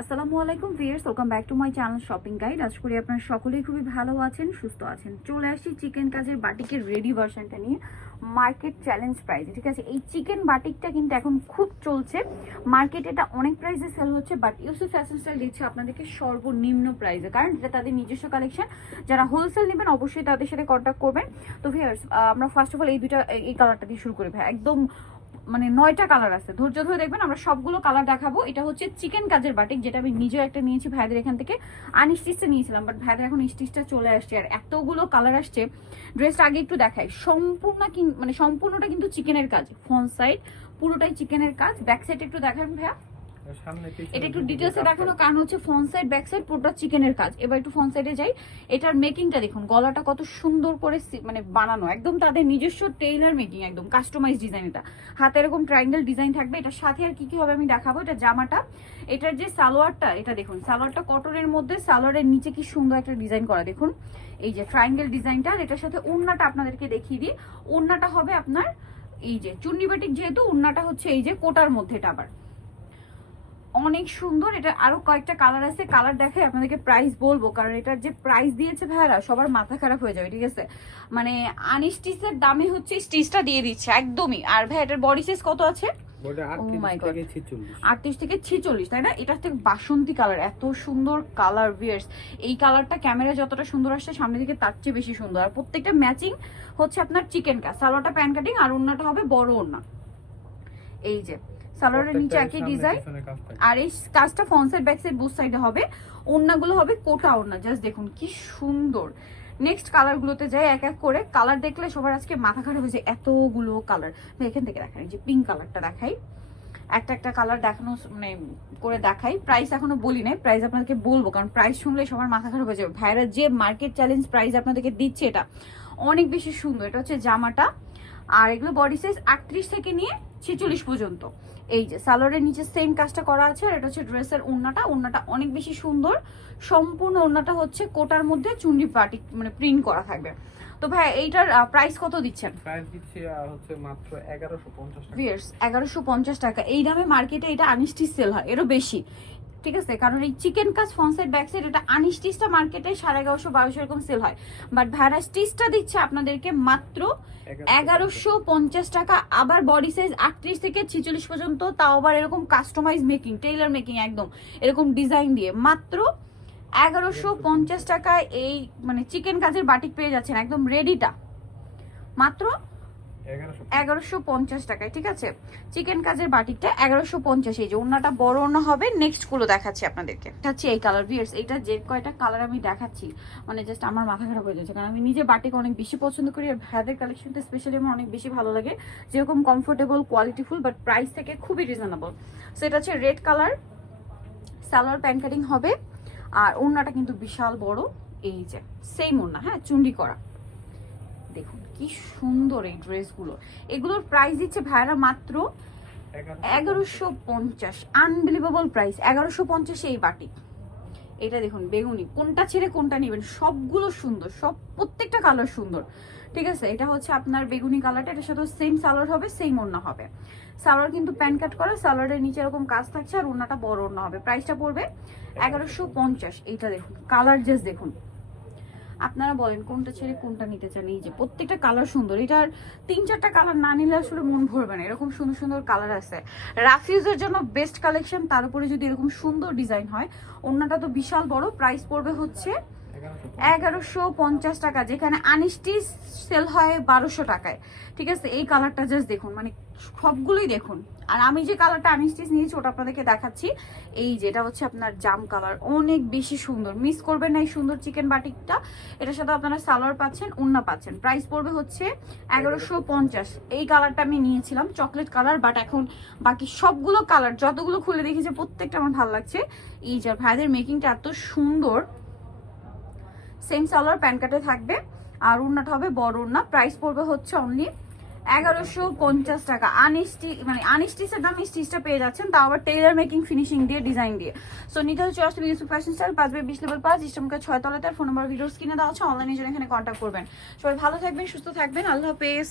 আসসালামু আলাইকুম viewers, welcome back to my channel shopping guide. আশা করি আপনারা সকলেই খুবই ভালো আছেন, সুস্থ আছেন। চলে আসছি চিকেন কাজের বাটিকের রেডি ভার্সনটা নিয়ে মার্কেট চ্যালেঞ্জ প্রাইসে। ঠিক আছে, এই চিকেন বাটিকটা কিন্তু এখন খুব চলছে মার্কেটে, এটা অনেক প্রাইসে সেল হচ্ছে, বাট ইউসুফ ফ্যাশন স্টাইল দিচ্ছে আপনাদেরকে সর্বনিম্ন প্রাইসে, কারণ এটা তাদের নিজস্ব কালেকশন। যারা হোলসেল নেবেন অবশ্যই তাদের সাথে কন্ট্যাক্ট করবেন। তো ভিউয়ার্স, আমরা ফার্স্ট অফ অল এই কালারটা দিয়ে শুরু করি ভাই। একদম মানে 9টা কালার আছে, ধৈর্য ধরে দেখবেন, আমরা সবগুলো কালার দেখাবো। এটা হচ্ছে চিকেন কাজের বাটিক, যেটা আমি নিজেও একটা নিয়েছি ভাইদের এখান থেকে, আনস্টিচটা নিয়েছিলাম, বাট ভাইদের এখন স্টিচটা চলে আসছে আর এতগুলো কালার আসছে। ড্রেসটা আগে একটু দেখাই, সম্পূর্ণটা কিন্তু চিকেনের কাজ, ফ্রন্ট সাইড পুরোটাই চিকেনের কাজ। ব্যাক সাইড একটু দেখান ভাইয়া, এটা একটু ডিটেলসে দেখানো, কারণ হচ্ছে ফ্রন্ট সাইড ব্যাক সাইড পুরোটা চিকেনের কাজ। এবার একটু ফ্রন্ট সাইডে যাই, এটার মেকিংটা দেখুন, গলাটা কত সুন্দর করে মানে বানানো, একদম তাদের নিজস্ব টেইলার মেকিং, একদম কাস্টমাইজ ডিজাইন। এটা হাতে এরকম ট্রায়াঙ্গেল ডিজাইন থাকবে, এটার সাথে আর কি কি হবে আমি দেখাবো। এটা জামাটা, এটার যে সালোয়ারটা, এটা দেখুন সালোয়ারটা কটনের মধ্যে, সালোয়ারের নিচে কি সুন্দর একটা ডিজাইন করা দেখুন, এই যে ট্রায়াঙ্গেল ডিজাইনটা। আর এটার সাথে ওড়নাটা আপনাদেরকে দেখিয়ে দিই, ওড়নাটা হবে আপনার এই যে চুন্নি বাটিক, যেহেতু ওড়নাটা হচ্ছে এই যে কোটার মধ্যে, এটা আবার অনেক সুন্দর। এটা আরো কয়েকটা কালার আছে, কালার দেখে আপনাদেরকে প্রাইস বলবো, কারণ এটার যে প্রাইস দিয়েছে ভাইরা সবার মাথা খারাপ হয়ে যাবে। ঠিক আছে, মানে আনস্টিচের দামে হচ্ছে স্টিচটা দিয়ে দিচ্ছে একদমই। আর ভাই এটার বডি সাইজ কত আছে? 38 থেকে 46, তাই না? এটা থেকে বাসন্তী কালার, এত সুন্দর কালার ভিউয়ার্স। এই কালারটা ক্যামেরা যতটা সুন্দর আসছে সামনে থেকে তার চেয়ে বেশি সুন্দর। আর প্রত্যেকটা ম্যাচিং হচ্ছে আপনার চিকেন কাজ, সালোয়ারটা প্যান কাটিং আর ওড়নাটা হবে বড় ওড়না। এই যে সালোয়ারের নিচে একই ডিজাইন, আর এই কাজটা front side back side booth সাইডে হবে। ওড়নাগুলো হবে কোটা ওড়না, জাস্ট দেখুন কি সুন্দর। নেক্সট কালার গুলোতে যাই এক এক করে। কালার দেখলে সবার আজকে মাথা খারাপ হয়েছে, এতগুলো কালার। এখান থেকে দেখাই, যে পিঙ্ক কালারটা দেখাই, একটা একটা কালার দেখানো মানে করে দেখাই। প্রাইস এখনো বলি নাই, প্রাইস আপনাদেরকে বলবো, কারণ প্রাইস শুনলে সবার মাথা খারাপ হয়ে যাবে। ভাইরা যে মার্কেট চ্যালেঞ্জ প্রাইস আপনাদেরকে দিচ্ছে, এটা অনেক বেশি সুন্দর। এটা হচ্ছে জামাটা, আর এগুলো বডি সাইজ 38 থেকে নিয়ে 46 পর্যন্ত। এই যে সালোয়ারের নিচে সেম কাজটা করা আছে। আর এটা হচ্ছে ড্রেসের ওড়নাটা, ওড়নাটা অনেক বেশি সুন্দর। সম্পূর্ণ ওড়নাটা হচ্ছে কোটার মধ্যে চুন্ডি পাটি মানে প্রিন্ট করা থাকবে। তো ভাই এইটার প্রাইস কত দিচ্ছেন? প্রাইস দিচ্ছি হচ্ছে মাত্র 1150 টাকা। ভিউয়ার্স 1150 টাকা। এই দামে মার্কেটে এটা আনস্টিচ সেল হয়, এরও বেশি। ঠিক আছে, কারণ এই চিকেন কাজ ফ্রন্ট সাইড ব্যাক সাইড, এটা আনস্টিচটা মার্কেটে 1150-1200 এরকম সেল হয়, বাট ভাইরা স্টিচটা দিচ্ছে আপনাদেরকে মাত্র 1150 টাকা। আবার বডি সাইজ 38 থেকে 46 পর্যন্ত, তাও আবার এরকম কাস্টমাইজ মেকিং, টেইলার মেকিং, একদম এরকম ডিজাইন দিয়ে মাত্র 1150 টাকায় এই মানে চিকেন কাজের বাটিক পেয়ে যাচ্ছেন, একদম রেডিটা মাত্র 1150 টাকায়। ঠিক আছে, চিকেন কাজের বাটিকটা 1150। এই যে ওড়নাটা বড় ওড়না হবে। নেক্সট গুলো দেখাচ্ছি আপনাদেরকে, দেখাচ্ছি এই কালার ভিউয়ার্স। এটা যে কয়টা কালার আমি দেখাচ্ছি মানে জাস্ট আমার মাথা খারাপ হয়ে যাচ্ছে, কারণ আমি নিজে বাটিক অনেক বেশি পছন্দ করি, আর ভাইদের কালেকশনটা স্পেশালি আমার অনেক বেশি ভালো লাগে, যেরকম কমফোর্টেবল, কোয়ালিটিফুল, বাট প্রাইস থেকে খুবই রিজনেবল। সো এটা হচ্ছে red colour, salwar pant cutting হবে, আর ওড়নাটা কিন্তু বিশাল বড়। এই যে সেম ওড়না, হ্যাঁ চুন্ডি করা। দেখুন কি সুন্দর এই ড্রেসগুলো। এগুলোর প্রাইস দিচ্ছে ভাইরা মাত্র 1150। আনবিলিভেবল প্রাইস, 1150 এই বাটিক। এটা দেখুন বেগুনি, কোনটা ছেড়ে কোনটা নেবেন, সবগুলো সুন্দর, সব প্রত্যেকটা কালার সুন্দর। ঠিক আছে, এটা হচ্ছে আপনার বেগুনি কালারটা, এটার সাথে সেম সালোয়ার হবে, সেম ওড়না হবে। সালোয়ার কিন্তু প্যান্ট কাট করা, সালোয়ারের নিচে এরকম কাজ থাকছে, আর ওড়নাটা বড় ওড়না হবে। প্রাইসটা পড়বে 1150। এইটা দেখুন কালার, জাস্ট দেখুন, আপনারা বলেন কোনটা ছেড়ে কোনটা নিতে চান। এই যে প্রত্যেকটা কালার সুন্দর, এটার 3-4টা কালার না নিলে আসলে মন ভরবে না, এরকম সুন্দর সুন্দর কালার আছে। রাফিউজের জন্য বেস্ট কালেকশন, তার উপরে যদি এরকম সুন্দর ডিজাইন হয়। ওড়নাটা তো বিশাল বড়। প্রাইস পড়বে হচ্ছে 1150 টাকা, যেখানে আনস্টিচ সেল হয় 1200 টাকায়। ঠিক আছে, এই কালারটা জাস্ট দেখুন, মানে সবগুলোই দেখুন। আর আমি যে কালারটা আনস্টিচ নিয়েছি ওটা আপনাদেরকে দেখাচ্ছি। এই যেটা হচ্ছে আপনার জাম কালার, অনেক বেশি সুন্দর, মিস করবেন না এই সুন্দর চিকেন বাটিকটা। এটার সাথে আপনারা সালোয়ার পাচ্ছেন, ওড়না পাচ্ছেন। প্রাইস পড়বে হচ্ছে 1150। এই কালারটা আমি নিয়েছিলাম চকলেট কালার, বাট এখন বাকি সবগুলো কালার যতগুলো খুলে দেখেছি প্রত্যেকটা আমার ভালো লাগছে। এই যে ভাইদের মেকিংটা এত সুন্দর। সেম সালোয়ার প্যান্ট কাটে থাকবে, আর ওড়নাটা হবে বড় ওড়না। প্রাইস পড়বে হচ্ছে অনলি 1150 টাকা। মানে আনস্টিচের দাম স্টিচটা পেয়ে যাচ্ছেন, তাও আবার টেইলার মেকিং, ফিনিশিং দিয়ে, ডিজাইন দিয়ে। সো নিতে হচ্ছে আসলে ইউসুফ ফ্যাশন স্টাইল, 5/20 লেভেল 5, ইস্টামকা 6 তলাতে। ফোন নাম্বার ভিডিওস কিনে দেওয়া হচ্ছে, অনলাইনে জন্য এখানে কন্ট্যাক্ট করবেন। সবাই ভালো থাকবেন, সুস্থ থাকবেন, আল্লাহ হাফেজ।